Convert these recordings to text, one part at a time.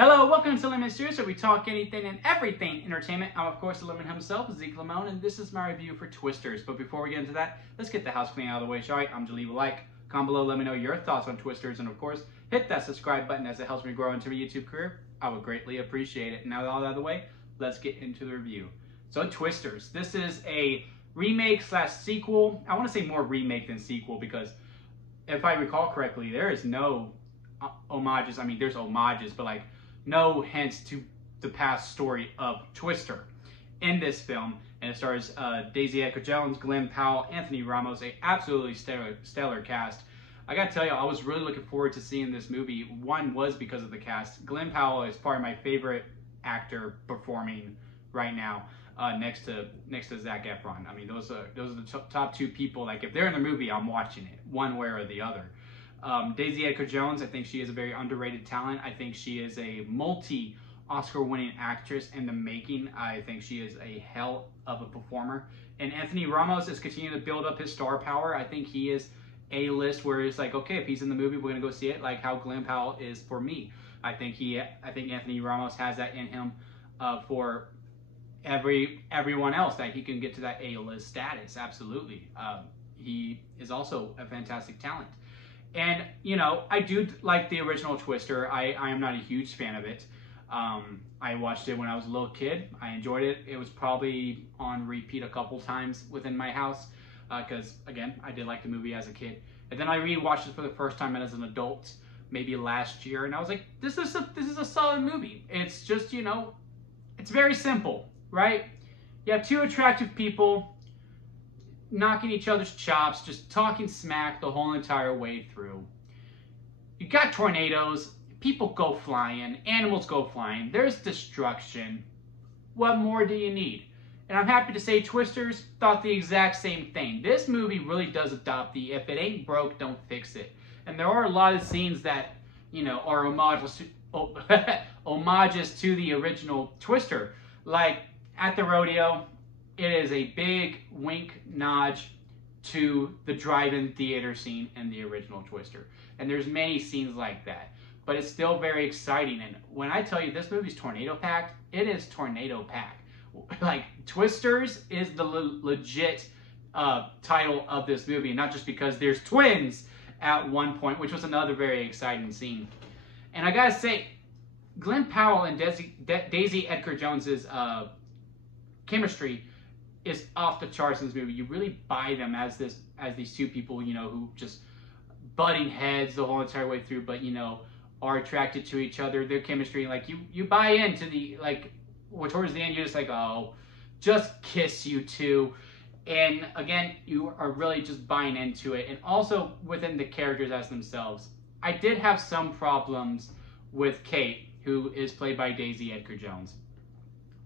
Hello, welcome to Lemon Series, where we talk anything and everything entertainment. I'm, of course, the Lemon himself, Zeke Lemon, and this is my review for Twisters. But before we get into that, let's get the house cleaning out of the way, shall we? I'm to leave a like, comment below, let me know your thoughts on Twisters, and of course, hit that subscribe button as it helps me grow into my YouTube career. I would greatly appreciate it. Now that all out of the way, let's get into the review. So, Twisters. This is a remake slash sequel. I want to say more remake than sequel because, if I recall correctly, there is no homages. I mean, there's homages, but like, no hints to the past story of Twister in this film. And it stars Daisy Edgar-Jones, Glen Powell, Anthony Ramos, a absolutely stellar cast. I gotta tell you, I was really looking forward to seeing this movie. One was because of the cast. Glen Powell is probably my favorite actor performing right now, next to Zac Efron. I mean, those are the top two people. Like, if they're in the movie, I'm watching it one way or the other. Daisy Edgar-Jones, I think she is a very underrated talent. I think she is a multi-Oscar winning actress in the making. I think she is a hell of a performer. And Anthony Ramos is continuing to build up his star power. I think he is A-list, where it's like, okay, if he's in the movie, we're gonna go see it, like how Glen Powell is for me. I think Anthony Ramos has that in him for everyone else, that he can get to that A-list status. Absolutely. He is also a fantastic talent. And, you know, I do like the original Twister. I am not a huge fan of it. I watched it when I was a little kid. I enjoyed it. It was probably on repeat a couple times within my house because, again, I did like the movie as a kid. And then I rewatched it for the first time as an adult, maybe last year, and I was like, this is a solid movie. It's just, you know, it's very simple, right? You have two attractive people knocking each other's chops, just talking smack the whole entire way through. You got tornadoes, people go flying, animals go flying, there's destruction. What more do you need? And I'm happy to say Twisters thought the exact same thing. This movie really does adopt the if it ain't broke, don't fix it. And there are a lot of scenes that, you know, are homages to the original Twister. Like at the rodeo, it is a big wink nod to the drive-in theater scene in the original Twister. And there's many scenes like that. But it's still very exciting. And when I tell you this movie's tornado-packed, it is tornado-packed. Like, Twisters is the legit title of this movie. Not just because there's twins at one point, which was another very exciting scene. And I gotta say, Glen Powell and Daisy Edgar-Jones's chemistry is off the charts in this movie. You really buy them as these two people, you know, who just butting heads the whole entire way through, but, you know, are attracted to each other. Their chemistry, like, you buy into the, like, well, towards the end, you're just like, oh, just kiss you two. And again, you are really just buying into it. And also within the characters as themselves. I did have some problems with Kate, who is played by Daisy Edgar-Jones,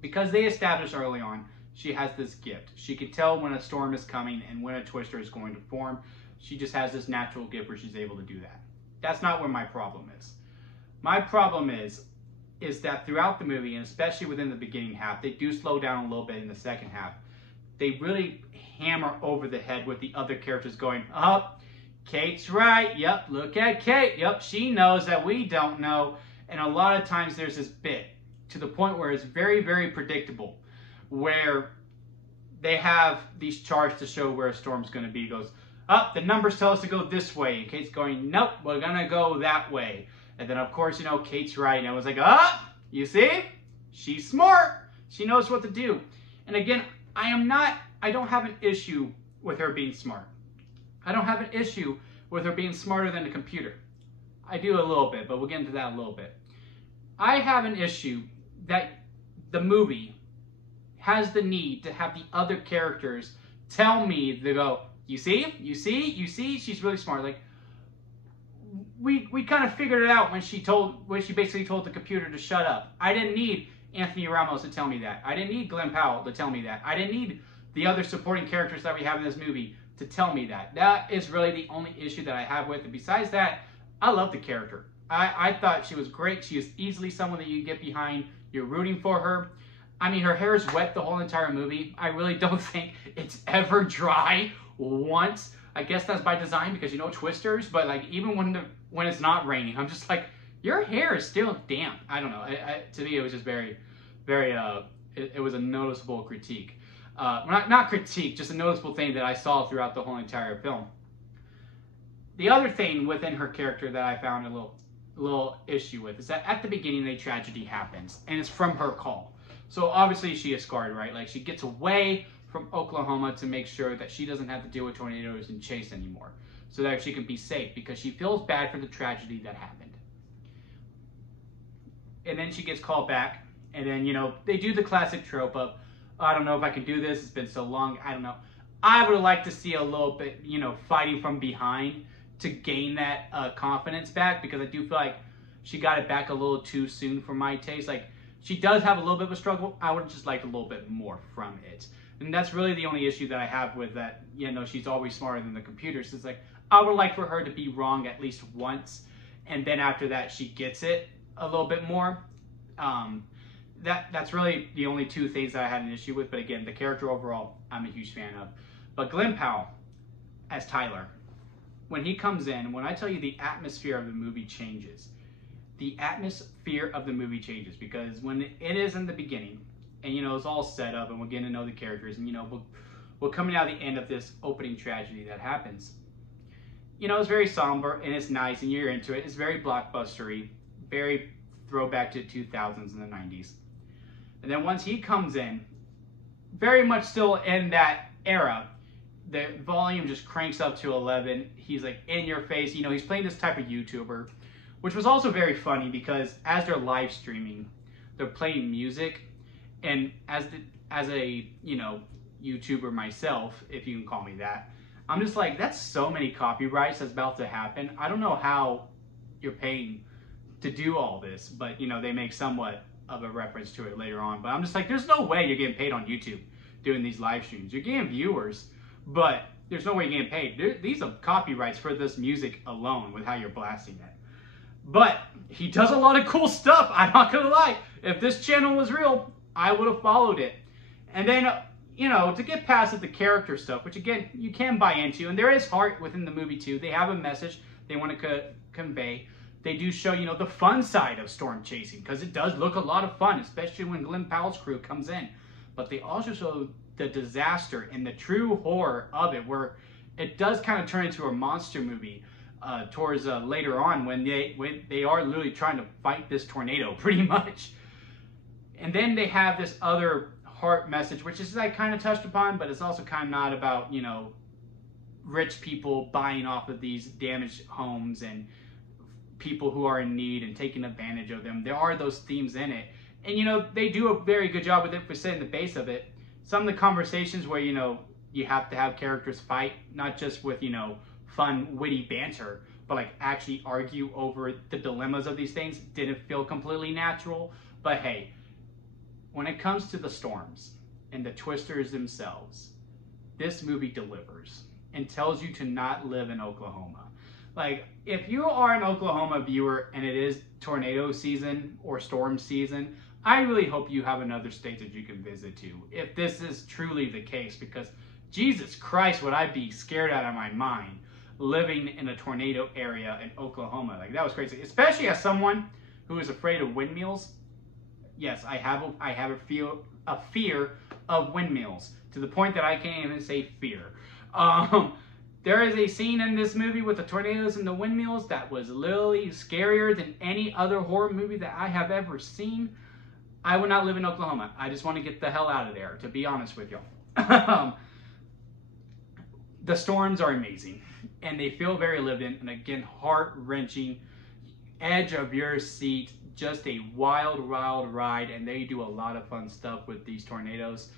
because they established early on she has this gift. She can tell when a storm is coming and when a Twister is going to form. She just has this natural gift where she's able to do that. That's not where my problem is. My problem is that throughout the movie, and especially within the beginning half, they do slow down a little bit in the second half. They really hammer over the head with the other characters going, oh, Kate's right. Yep, look at Kate. Yep, she knows that we don't know. And a lot of times there's this bit to the point where it's very, very predictable, where they have these charts to show where a storm's going to be. It goes, the numbers tell us to go this way. And Kate's going, nope, we're going to go that way. And then, of course, you know, Kate's right. And I was like, you see? She's smart. She knows what to do. And again, I don't have an issue with her being smart. I don't have an issue with her being smarter than the computer. I do a little bit, but we'll get into that a little bit. I have an issue that the movie has the need to have the other characters tell me, they go, you see, she's really smart. Like, we kind of figured it out when she basically told the computer to shut up. I didn't need Anthony Ramos to tell me that. I didn't need Glen Powell to tell me that. I didn't need the other supporting characters that we have in this movie to tell me that. That is really the only issue that I have with it. Besides that, I love the character. I thought she was great. She is easily someone that you get behind. You're rooting for her. I mean, her hair is wet the whole entire movie. I really don't think it's ever dry once. I guess that's by design because, you know, Twisters. But, like, even when it's not raining, I'm just like, your hair is still damp. I don't know. To me, it was just very, very, it was a noticeable critique. Not critique, just a noticeable thing that I saw throughout the whole entire film. The other thing within her character that I found a little issue with is that at the beginning, a tragedy happens, and it's from her call. So obviously she is scarred, right? Like, she gets away from Oklahoma to make sure that she doesn't have to deal with tornadoes and chase anymore, so that she can be safe, because she feels bad for the tragedy that happened. And then she gets called back, and then, you know, they do the classic trope of, I don't know if I can do this, it's been so long, I don't know. I would like to see a little bit, you know, fighting from behind to gain that confidence back, because I do feel like she got it back a little too soon for my taste. Like, she does have a little bit of a struggle. I would just like a little bit more from it. And that's really the only issue that I have with that, you know, she's always smarter than the computers. It's like, I would like for her to be wrong at least once, and then after that she gets it a little bit more. That's really the only two things that I had an issue with. But again, the character overall, I'm a huge fan of. But Glen Powell as Tyler, when he comes in, when I tell you the atmosphere of the movie changes, the atmosphere of the movie changes, because when it is in the beginning, and, you know, it's all set up, and we're getting to know the characters, and, you know, we're coming out the end of this opening tragedy that happens. You know, it's very somber, and it's nice, and you're into it. It's very blockbustery, very throwback to the 2000s and the 90s. And then once he comes in, very much still in that era, the volume just cranks up to 11. He's like in your face. You know, he's playing this type of YouTuber, which was also very funny, because as they're live streaming, they're playing music. And as a, you know, YouTuber myself, if you can call me that, I'm just like, that's so many copyrights that's about to happen. I don't know how you're paying to do all this, but, you know, they make somewhat of a reference to it later on. But I'm just like, there's no way you're getting paid on YouTube doing these live streams. You're getting viewers, but there's no way you're getting paid. These are copyrights for this music alone with how you're blasting it. But he does a lot of cool stuff. I'm not gonna lie. If this channel was real, I would have followed it. And then, you know, to get past the character stuff, which again, you can buy into, and there is heart within the movie too. They have a message they want to convey. They do show, you know, the fun side of storm chasing, because it does look a lot of fun, especially when Glen Powell's crew comes in. But they also show the disaster and the true horror of it, where it does kind of turn into a monster movie towards later on, when they are literally trying to fight this tornado, pretty much. And then they have this other heart message, which is, I kind of touched upon, but it's also kind of not about, you know, rich people buying off of these damaged homes and people who are in need and taking advantage of them. There are those themes in it. And, you know, they do a very good job with it for setting the base of it. Some of the conversations where, you know, you have to have characters fight, not just with, you know, fun, witty banter, but like actually argue over the dilemmas of these things, didn't feel completely natural. But hey, when it comes to the storms and the twisters themselves, this movie delivers and tells you to not live in Oklahoma. Like, if you are an Oklahoma viewer and it is tornado season or storm season, I really hope you have another state that you can visit to, if this is truly the case, because Jesus Christ, would I be scared out of my mind living in a tornado area in Oklahoma. Like, that was crazy, especially as someone who is afraid of windmills. Yes, I have a fear of windmills, to the point that I can't even say fear. There is a scene in this movie with the tornadoes and the windmills that was literally scarier than any other horror movie that I have ever seen. I would not live in Oklahoma. I just want to get the hell out of there, to be honest with y'all. The storms are amazing, and they feel very lived in, and again, heart-wrenching, edge of your seat, just a wild, wild ride, and they do a lot of fun stuff with these tornadoes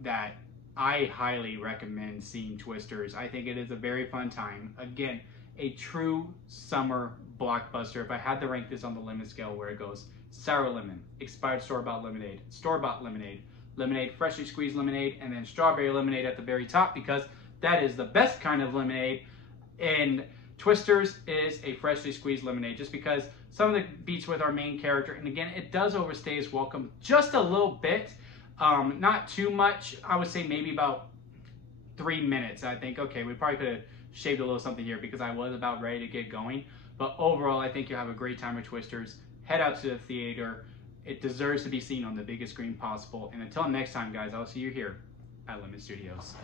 that I highly recommend seeing Twisters. I think it is a very fun time. Again, a true summer blockbuster. If I had to rank this on the lemon scale, where it goes: sour lemon, expired store-bought lemonade, store-bought lemonade, lemonade, freshly squeezed lemonade, and then strawberry lemonade at the very top, because that is the best kind of lemonade. And Twisters is a freshly squeezed lemonade, just because some of the beats with our main character, and again, it does overstay its welcome just a little bit. Not too much. I would say maybe about 3 minutes. I think, okay, we probably could have shaved a little something here, because I was about ready to get going. But overall, I think you'll have a great time with Twisters. Head out to the theater. It deserves to be seen on the biggest screen possible. And until next time, guys, I'll see you here at Lemon Studios.